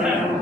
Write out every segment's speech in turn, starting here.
Gai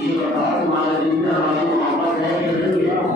ये बताओ तुम्हारे दिल में हमारी मोहब्बत है कि नहीं है?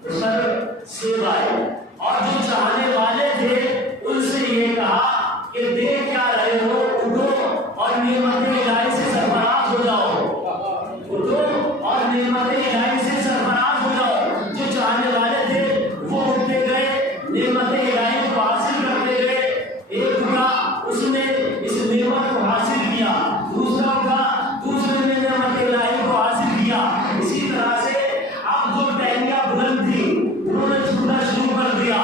तो सर सेब आए। और जो चाहने वाले थे उनसे ये कहा कि देख क्या रहे हो, उठो और नेमत इलाही से सरफराज हो जाओ, उठो और नेमत इलाही से सरफराज हो जाओ। जो चाहने वाले थे वो उठते गए, नेमत इलाही को हासिल करते गए। एक उठा, उसने इस नेमत को हासिल किया, दूसरा उठा, दूसरे ने नेमत इलाही को हासिल किया। इसी तरह से अब जो टहनियां बुलंद थी उन्होंने छूना शुरू कर दिया।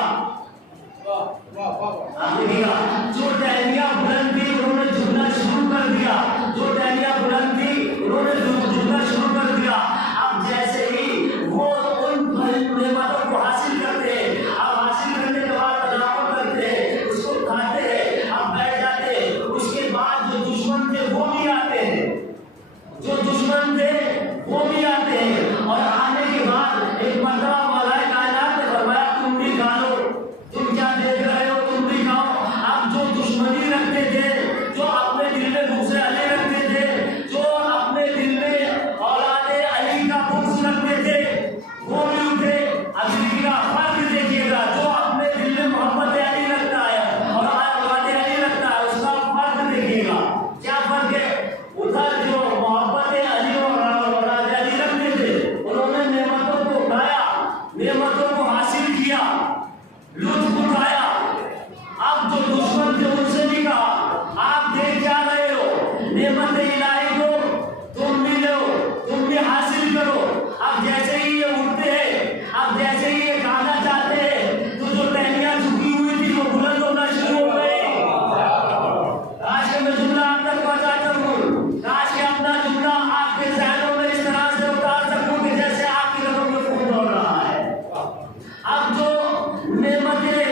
जो टहनियां बुलंद थी उन्होंने झुकना शुरू कर दिया, जो टहनियां बुलंद थी उन्होंने झुकना शुरू कर दिया। अब जैसे ही वो उन नेमतों को हासिल करते हैं, अब हासिल करने के बाद तनाव करते हैं, उसको खाते हैं, अब बैठ जाते हैं। उसके बाद जो दुश्मन थे वो भी आते हैं, जो दुश्मन थे वो भी आते हैं। और आने के बाद एक मर्तबा मौलाए कायनात ने फरमाया तुम भी खा लो, तुम क्या देख रहे हो, तुम भी खाओ। अब जो दुश्मनी रखते थे, जो अपने दिल में गुस्से अली रखते थे, जो अपने दिल में औलादे अली का बुग़्ज़ रखते थे, वो भी उठे। अली का फर्क देखिएगा, जो अपने दिल में मोहब्बत अली रखता है और औलादे अली रखता है, उसका फर्क देखिएगा। क्या फर्क है? उधर जो मोहब्बत अली और औलादे अली रखते थे उन्होंने नेमतों को उठाया, नेमतों को हासिल किया, लुत्फ उठाया। अब जो दुश्मन थे उनसे भी कहा आप देख क्या रहे हो, नेमत इलाही को तुम भी लो, तुम भी हासिल करो। अब जैसे ही ये उठते हैं, अब जैसे ही ये खाना चाहते हैं, तो जो टहनियां झुकी हुई थी वो बुलंद होना शुरू हो गई। काश के मैं जुमला आप तक पहुंचा सकूं, काश के अपना जुमला आपके ज़हनों में इस तरह से उतार सकूं कि जैसे आपकी रगों में खून दौड़ रहा है। अब जो नेमतें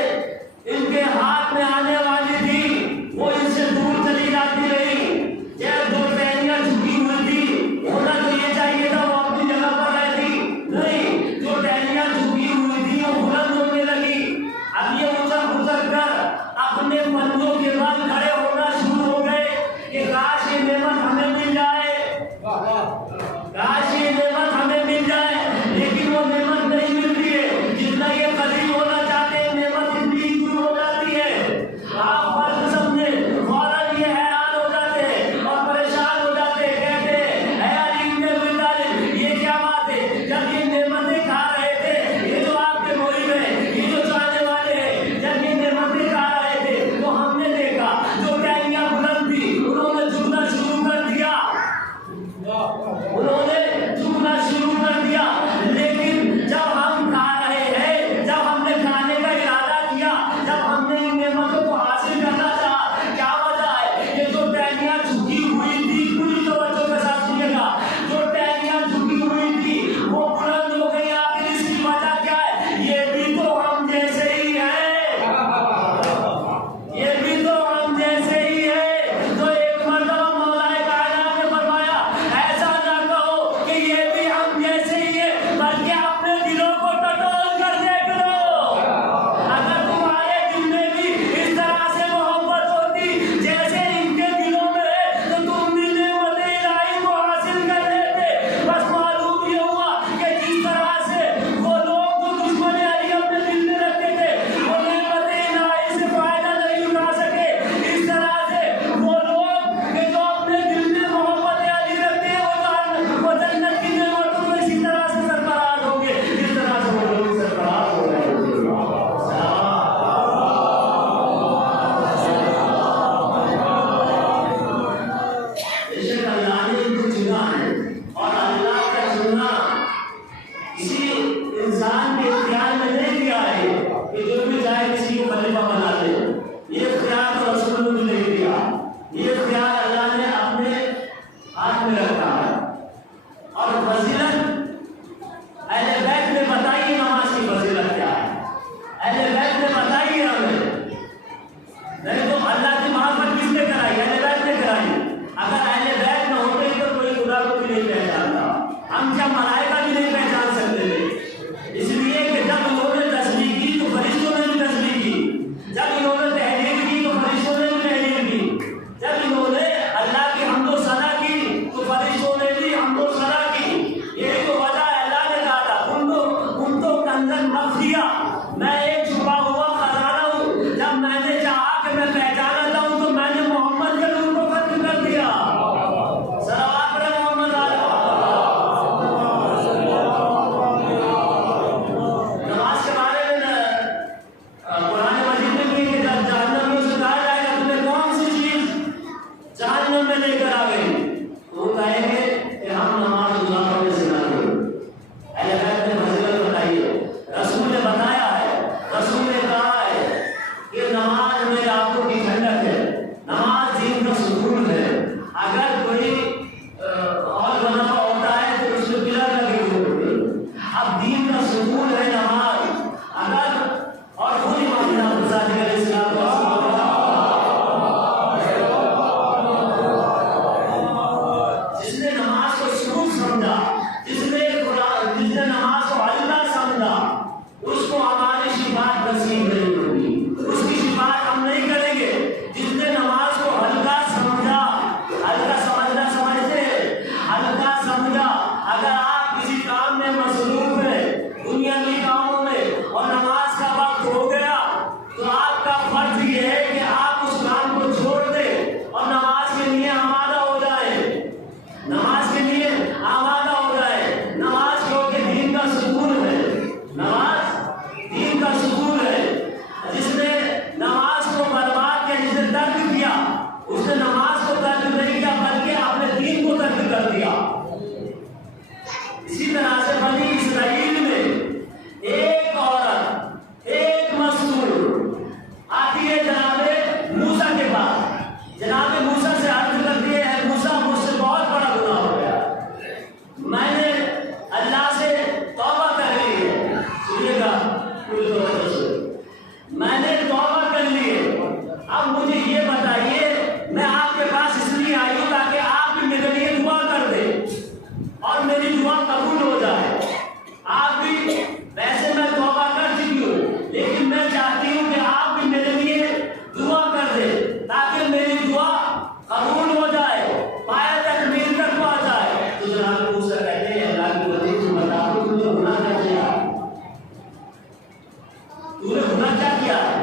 तूने गुनाह क्या किया है?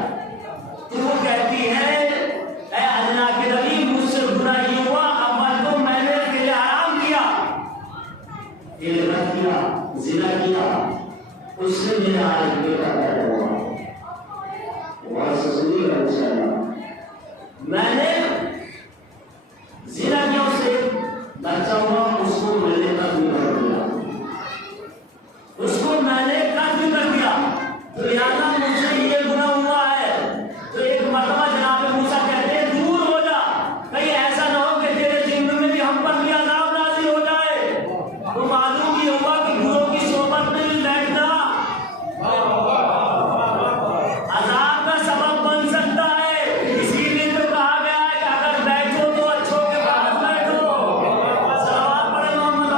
तो वो कहती है ऐ अल्लाह के नबी मुझसे गुनाह ये हुआ, अब तो मैंने तेरे लिए आराम किया, किया, जिना किया, उससे मेरा आज बेटा पैदा हुआ। मैंने जिना किया, उससे बच्चा हुआ, उसको मैंने कत्ल कर दिया, उसको मैंने कत्ल कर दिया। तो लिहाजा मुझसे ये गुनाह हुआ है। तो एक मरतबा जनाब मूसा कहते हैं दूर हो जा, कहीं ऐसा ना हो कि तेरे जिंदगी में भी हम पर भी अज़ाब नाज़िल हो जाए। तो मालूम ये हुआ कि गुरों की सोबत में भी बैठना अज़ाब का सबब बन सकता है। इसीलिए तो कहा गया है कि अगर बैठो तो अच्छों के पास बैठो। सलावत पढ़े मोहम्मद।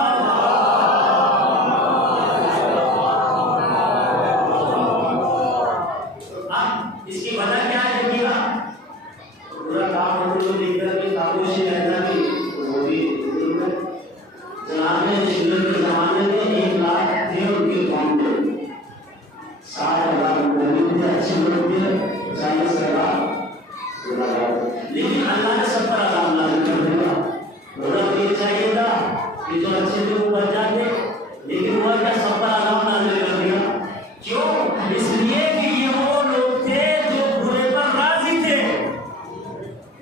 अब इसकी वजह क्या है? देखिएगा पूरा काम होते हुए देखकर के खामोश रहना भी वो भी जनाब ने शिल्लक के जमाने में 1 लाख थे उनके कौम में, 60,000 लोग थे, अच्छे लोग थे, 40,000, लेकिन अल्लाह ने सब पर अज़ाब नाज़िल कर दिया। होना तो ये चाहिए था कि जो अच्छे लोग बच जाते, लेकिन हुआ क्या? सब पर अज़ाब नाज़िल कर दिया। क्यों? इसलिए कि ये वो लोग थे जो बुरे पर राजी थे,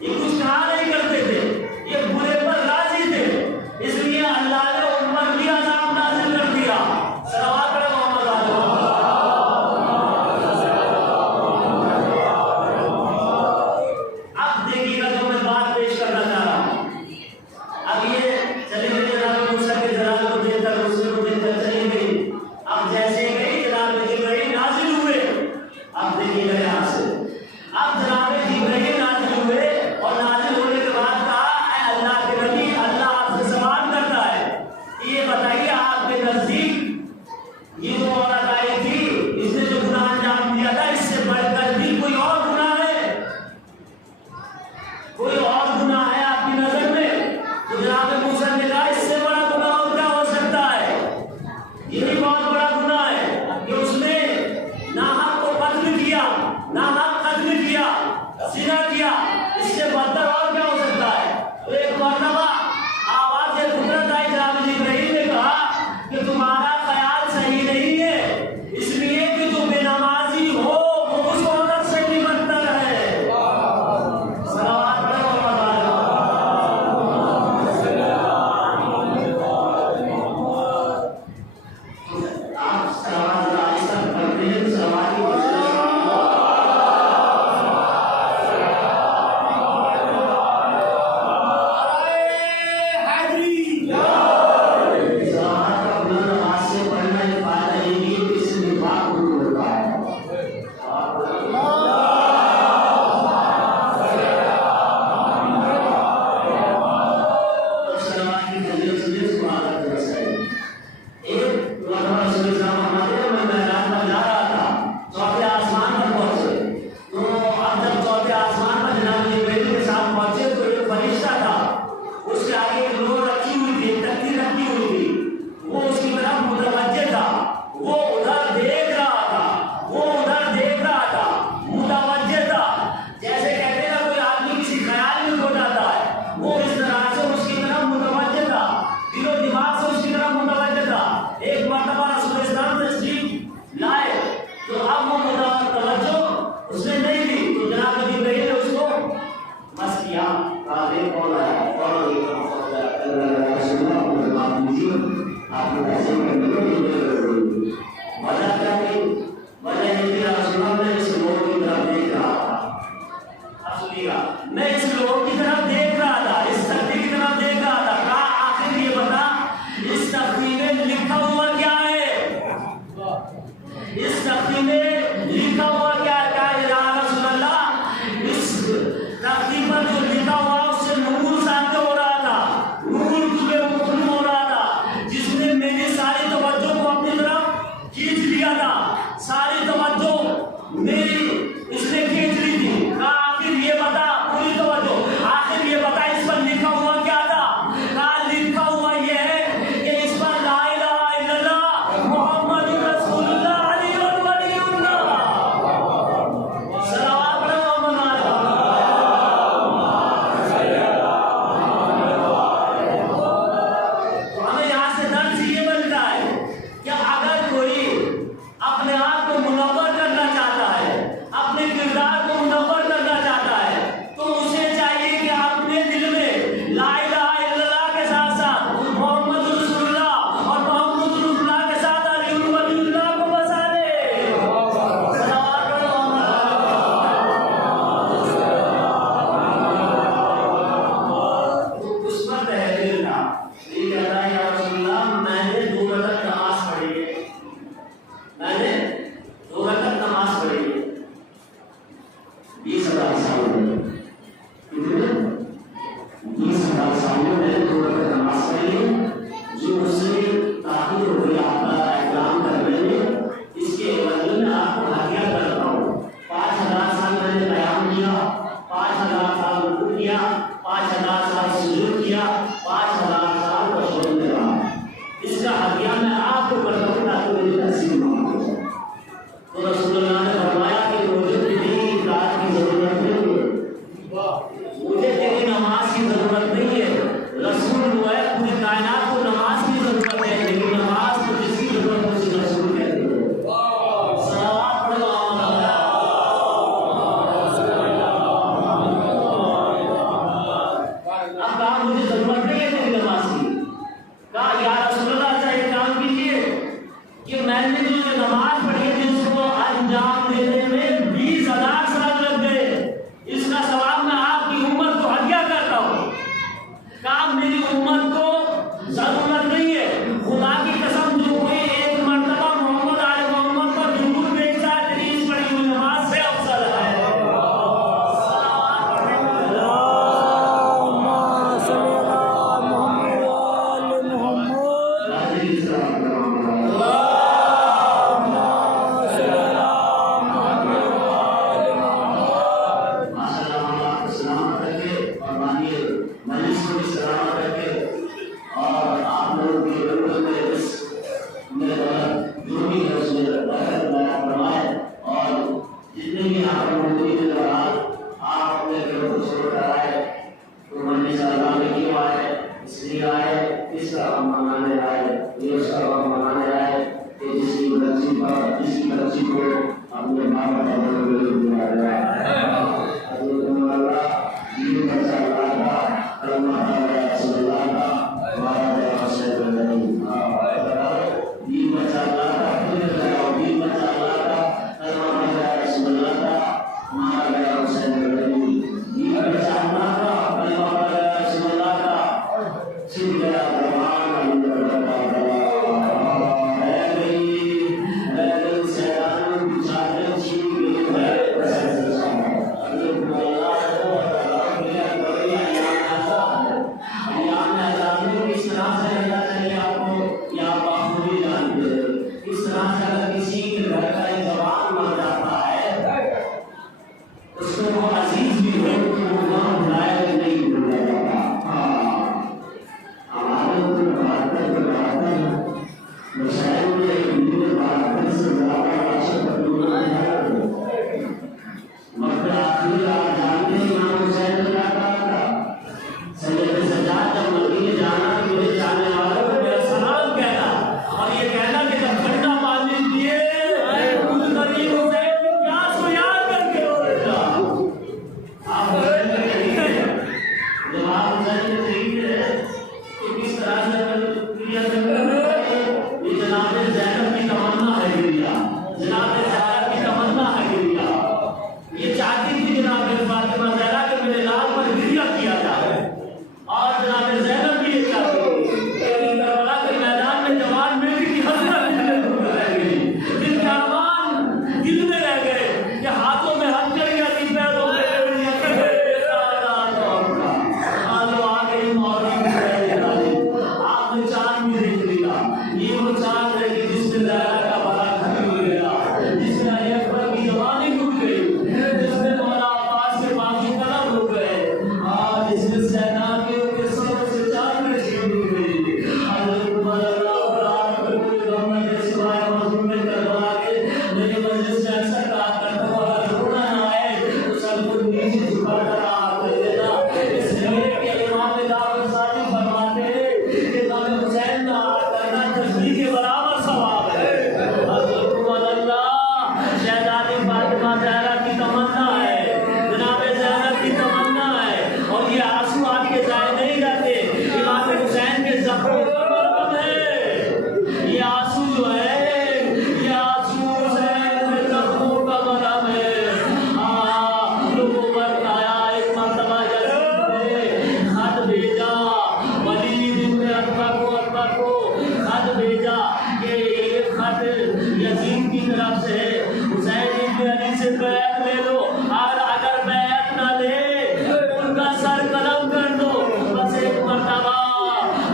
ये कुछ कहा नहीं करते थे, ये बुरे पर राजी थे, इसलिए अल्लाह ने उन पर भी अज़ाब नाज़िल कर दिया। सलावत पढ़े मोहम्मद। अब देखिएगा जो मैं बात पेश करना चाह रहा हूँ। अब ये चली गई जनाब मूसा के जलाल को देखकर, उसको देखकर चली गई। अब जैसे गई जनाब जिब्राइल नाज़िल हुए। अब देखिएगा यहाँ से, अब जनाब जिब्राइल नाज़िल हुए और नाज़िल होने के बाद कहा ऐ अल्लाह के नबी, अल्लाह आपसे सवाल करता है, ये बताइए आपके नजदीक ये जो औरत आई थी, इसने जो गुनाह अंजाम दिया था, इससे बढ़कर भी कोई और गुनाह है? कोई और गुनाह है आपकी नजर में? तो जनाब मूसा ने कहा इससे बड़ा गुनाह और क्या हो सकता है? यही बहुत बड़ा गुनाह है कि उसने नाहक को कत्ल किया, नाहक कत्ल किया, ज़िना किया, इससे बदतर और क्या हो सकता है? तो एक मरतबा आवाज़ कुदरत आई, जनाब जिब्राइल ने कहा कि तुम्हारा ख्याल सही नहीं है, इसलिए कि जो बेनमाजी हो वो उस औरत से भी बदतर है। सलावत पढ़े मोहम्मद। आप सलावत आहिस्ता पढ़ते हैं तो सलावत की वजह से सलावत का बुलंद आवाज से पढ़ना एक फायदा ये भी है कि इससे निफाक दूर होता है। तो सलावत की फजीलत सुनिए, सुभान अल्लाह सही। एक मरतबा रसूल इस्लाम फरमाते हैं, मैं मेराज पर जा रहा था, चौथे आसमान पर पहुंचे। तो अब जब चौथे आसमान पर जनाब जिब्राइल के साथ पहुंचे तो एक फरिश्ता था, उसके आगे एक लोर रखी हुई थी, तख्ती रखी हुई थी, वो उसकी तरफ मुतवज्जे था, वो उधर देख रहा था, वो उधर देख रहा था, मुतवज्जे था। जैसे कहते हैं ना कोई आदमी किसी ख्याल में खो जाता है, वो इस तरह से उसकी तरफ मुतवज्जे था, दिलो दिमाग से उसकी तरफ मुतवज्जे था। एक मरतबा रसूल इस्लाम तशरीफ लाए तो अब वो मुतवज्जो उसने नहीं दी, तो जनाब जिब्राइल ने उसको बस किया, कहा देख कौन आया, कौन देखा, आपने ऐसे करने को वजह क्या थी? वजह ये थी रसूलुल्लाह ने इस लोगों की तरफ देख रहा था। अब सुनिएगा, मैं इस लोगों की तरफ देख रहा था, इस तख्ती की तरफ देख रहा था। कहा आखिर ये बता इस तख्ती में लिखा हुआ क्या है? इस तख्ती में लिखा हुआ क्या है? या रसूलल्लाह इस तख्ती पर जो लिखा हुआ उससे नूर साथ हो रहा था, नूर तुझे मुखम हो रहा था, जिसने मेरी सारी तवज्जो को अपनी तरफ खींच लिया था, सारी तवज्जो मेरी इसने खींच ली थी। कहा आखिर ये बता, पूरी तवज्जो, आखिर ये बता इस पर लिखा हुआ क्या था? कहा लिखा हुआ ये है कि इस पर ला इलाहा इल्लल्लाह मुहम्मदुर रसूलुल्लाह अली वलियुल्लाह। हुसैन सरकार करता हुआ अगर रोना ना आए तो सबको नीचे झुका कर हाथ दे देना। इसलिए कि इमाम दाऊद सादी फरमाते हैं कि इमाम हुसैन का हाथ करना तस्बीह के बराबर सवाब है। हज़रत अल्लाह शहजादी फातिमा ज़हरा की तमन्ना है, जनाब ज़ैनब की तमन्ना है, और ये आंसू आपके जाए नहीं जाते। इमाम हुसैन के ज़ख्मों का मरहम है ये आंसू जो है, ये आंसू हुसैन के ज़ख्मों का मरहम है। लोगों पर आया एक मर्तबा खत भेजा वलीद इब्न अकबर को खत भेजा कि एक खत यजीद की तरफ से हुसैन इब्न अली से बैत ले लो, और अगर बैत ना ले उनका सर कलम कर दो। बस एक मर्तबा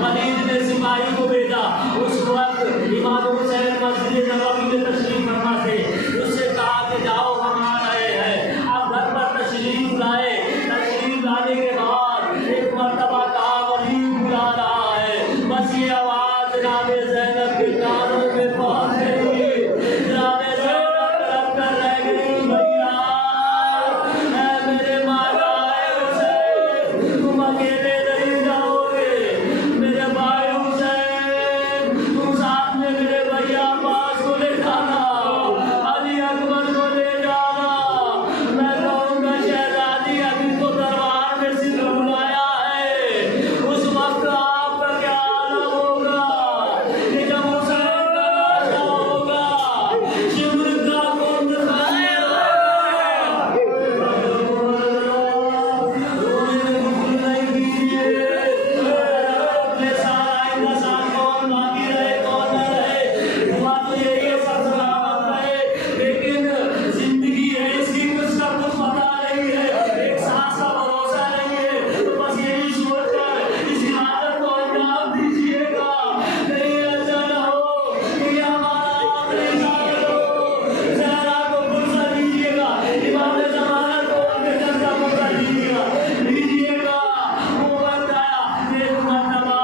वलीद ने सिपाही को भेजा। उस वक्त इमाम हुसैन मस्जिद नबवी में तशरीफ फरमा थे। उससे कहा कि जाओ हम आ रहे हैं। अब घर पर तशरीफ लाए। तशरीफ लाने के बाद एक मर्तबा कहा वलीद बुला रहा है। बस ये आवाज जनाब ज़ैनब के कानों में पहुंच गई। जनाब ज़ैनब तड़प कर रह गई, भैया ऐ मेरे माता हुसैन तुम अकेले नहीं जाओगे, मेरे भाई हुसैन तुम साथ में मेरे भैया अब्बास को ले जाना, अली अकबर को ले जाना। मैं कहूँगा शहजादी अभी तो दरबार में सिर्फ बुलाया है, उस वक्त आपका क्या आलम होगा कि जब हुसैन का लाशा होगा, शिमर का कुंड खाने लेकिन जिंदगी है इसकी कुछ का कुछ पता नहीं है, एक सांस का भरोसा नहीं है। तो बस यही सोचकर इस इबादत को अंजाम दीजिएगा। नहीं ऐसा ना हो कि हमारा आखिरी साल हो। ज़हरा को गुस्सा दीजिएगा, इमाम ज़माना को उनके दर का गुस्सा दीजिएगा। वो बताया एक मर्तबा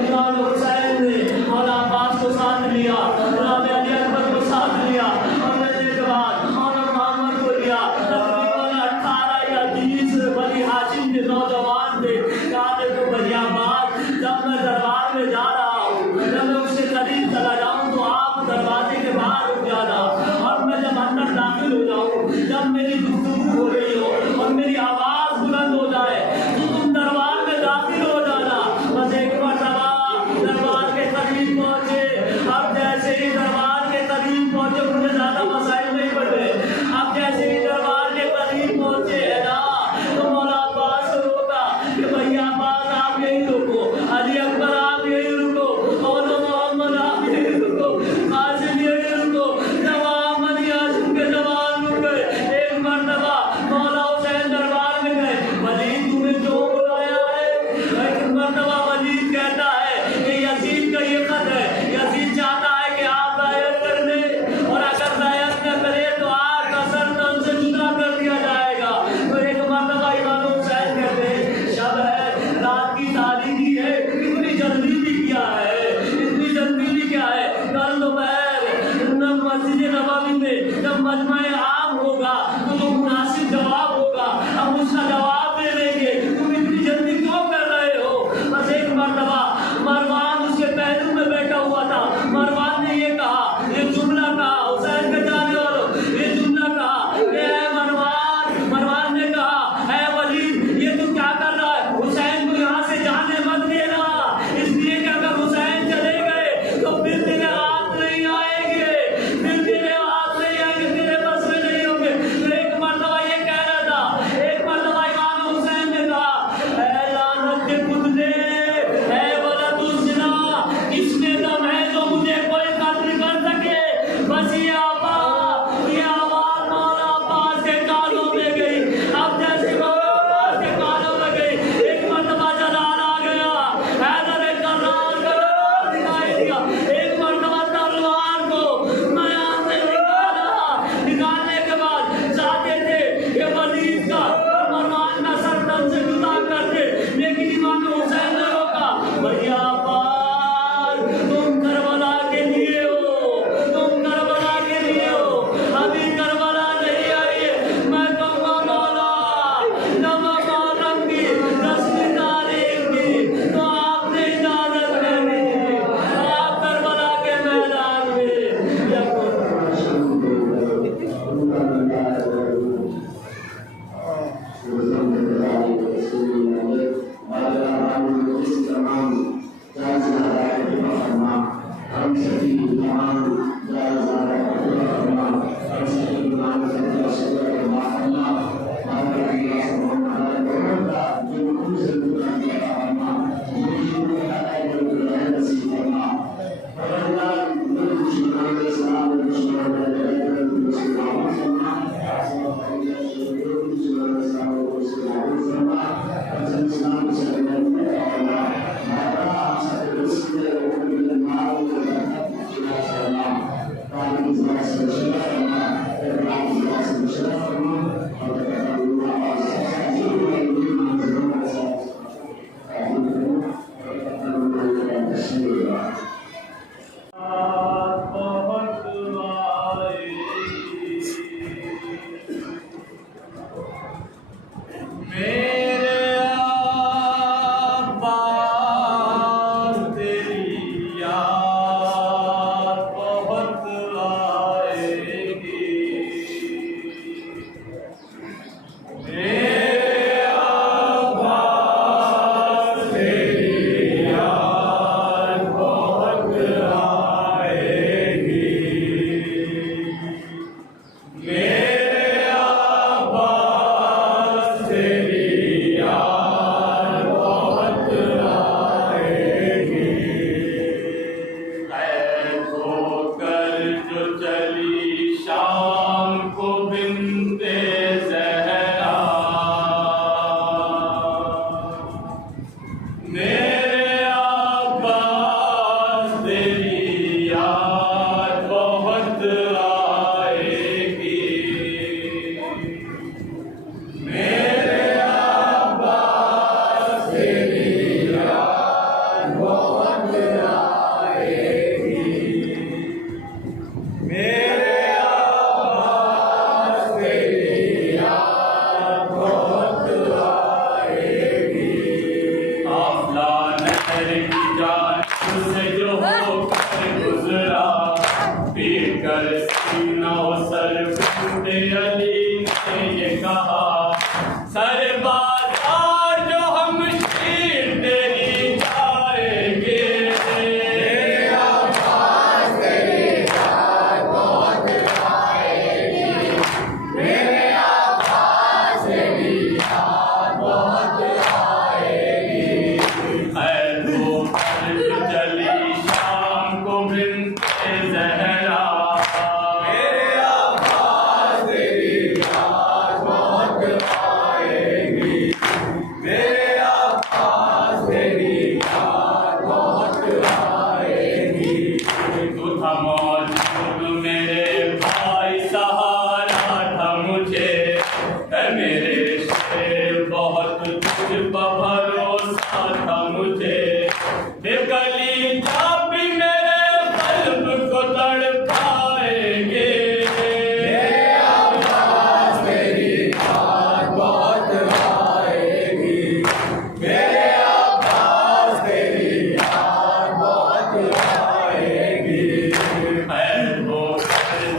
इमाम हुसैन ने मौला अब्बास को साथ लिया, जनाब अली अकबर को साथ लिया, और मिलने के बाद मौला मोहम्मद को लिया। तकरीबन 18 या 20 बनी हाशिम के नौजवान थे। कहा देखो भैया बात, जब मैं दरबार में जा रहा हूँ, जब मैं उसके करीब चला जाऊँ तो आप दरवाजे के बाहर रुक जाना, और मैं जब अंदर दाखिल हो जाऊँ, जब मेरी गुफ्तगू हो रही हो और मेरी आवाज बुलंद हो जाए तो तुम दरबार में दाखिल हो जाना। बस एक मर्तबा दरबार के करीब पहुंचे। अब जैसे ही दरबार के करीब पहुंचे, मुझे ज्यादा मसाइल नहीं पड़े। अब जैसे ही दरबार के करीब पहुंचे है ना, तो मौला अब्बास को रोका कि भैया अब्बास आप यही रुको, अली अकबर आप यही रुको, मौला मोहम्मद आप यही रुको, कासिम यही रुको। जवाब बनी हाशिम के जवान रुक गए। एक मर्तबा मौला हुसैन दरबार में गए। वलीद तुम्हें जो बुलाया है? एक मर्तबा वलीद कहता है कि यजीद का ये खत है, यजीद चाहता है कि आप बैत कर दें, और अगर बैत न करे तो आपका सर तन से जुदा कर दिया जाएगा। तो एक मर्तबा इमाम हुसैन कहते हैं शब है, रात की तारीकी है, इतनी जल्दी भी क्या है, इतनी जल्दी भी क्या है। कल दोपहर मस्जिद नबवी में जब मजमा आम होगा तो जो मुनासिब जवाब होगा हम उसका जवाब दे देंगे, तुम इतनी जल्दी क्यों कर रहे हो। बस एक मर्तबा मरवान उसके पहलू में बैठा हुआ था। मरवान ने ये कहा, ये जुमला कहा, हुसैन के जाने वालों ये जुमला कहा कि ऐ मरवान। मरवान ने कहा ऐ वलीद ये तू क्या कर रहा है, हुसैन को यहाँ से जाने मत देना, इसलिए कि अगर हुसैन चले गए तो फिर तेरे हाथ नहीं आएंगे, फिर तेरे हाथ नहीं आएंगे, तेरे बस में नहीं मेरे आवाज़ तेरी याद बहुत आएगी। ऐ होकर जो चली शाम को बिंदे ज़हरा, मेरे आवाज़ तेरी याद बहुत आएगी। मेरे आवाज़ तेरी याद बहुत आएगी। मेरे आवाज़ तेरी याद बहुत आएगी। काफ़िला नहर की जानिब से जो होकर गुज़रा, पीकर सीना सर फूटे अली ने ये कहा, सरबाज़ार जो हम शीर तेरी जाएंगे। मेरे आवाज़ तेरी याद बहुत आएगी। मेरे आवाज़ तेरी याद बहुत आएगी। खैर वो फर्ज चली शाम को बिन्ते ज़हरा, मेरे आवाज़ तेरी याद बहुत आएगी। मेरे आवाज़ तेरी याद बहुत आएगी। तू था मौजूद मेरे भाई, सहारा था मुझे मेरे शेर, बहुत तुझ पर भरोसा था मुझे। गली जब भी मेरे कल्ब को तड़पाएंगे। मेरे आवाज़ तेरी याद बहुत आएगी। मेरे आवाज़ तेरी याद बहुत आएगी। खैर वो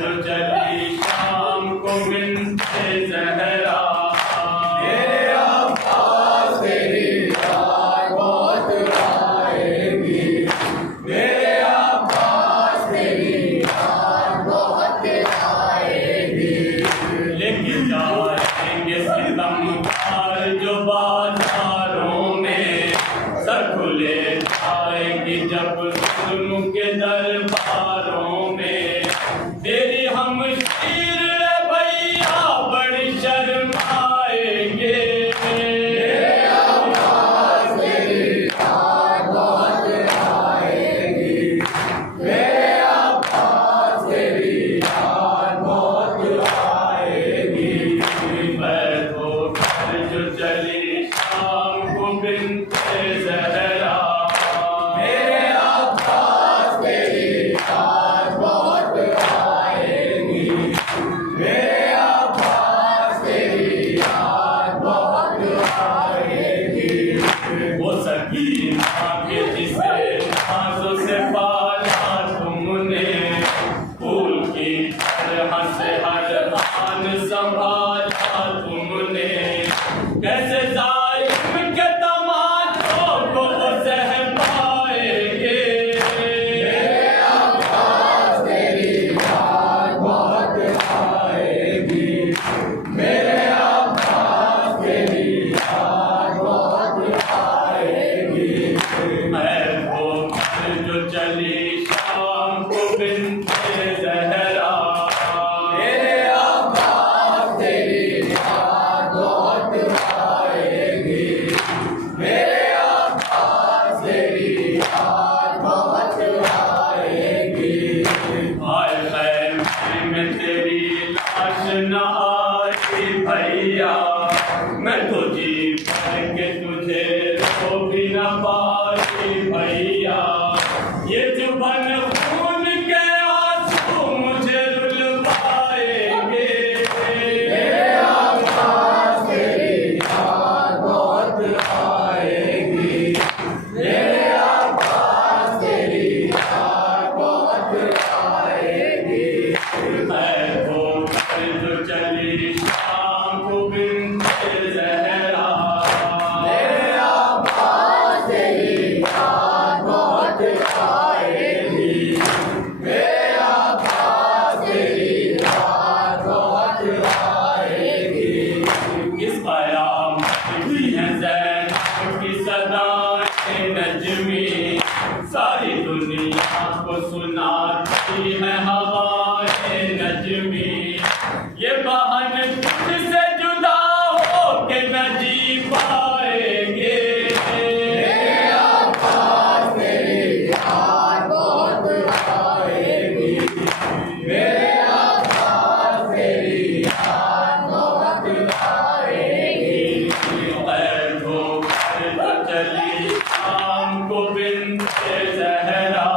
जो चली शाम को बिन्ते ज़हरा, मेरे आवाज़ तेरी याद बहुत आएगी। मेरे आवाज़ तेरी याद बहुत आएगी। लेके जाएंगे सितमगार जो बाज़ारों में, सर खुले जाएंगे जब जुल्म के दरबारों में। तेरी हम शीर भैया बड़ी शर्माएंगे। मेरे आवाज़ तेरी याद बहुत आएगी। मेरे आवाज़ तेरी याद बहुत आएगी। मैं होकर जो चली शाम को बिन्ते ज़हरा, मेरे आवाज़ तेरी याद बहुत आएगी। मेरे आवाज़ तेरी याद बहुत आएगी। वो सकीना के जिसे नाज़ों से पाला तुमने, फूल की तरह से हर आन संभाला तुमने। कैसे जालिम के तमाचों को वो सह पाएंगे। मेरे आवाज़ तेरी याद बहुत आएगी। मेरे आवाज़ तेरी याद बहुत आएगी। मैं वो जो चली शाम को बिन्ते ज़हरा, मेरे आवाज़ तेरी याद बहुत आएगी। मेरे आवाज़ तेरी याद बहुत आएगी। हाय खैर में तेरी लाश न आई भैया, मैं तो जी भर के तुझे रो भी न पाई भैया। ये जुबान खून के आंसू मुझे रुलवाएंगे। मेरे आवाज़ तेरी याद बहुत आएगी। मेरे आवाज़ तेरी याद बहुत आएगी। मैं होकर जो चली शाम को बिन्ते ज़हरा, इस कयामत की है ज़ैनब की सदाएं नज़्मी, सारी दुनिया को सुनाती है हवाएं नज़्मी। ये बहन तुझसे जुदा हो के न जी पाएंगे, चली शाम को बिन्ते ज़हरा,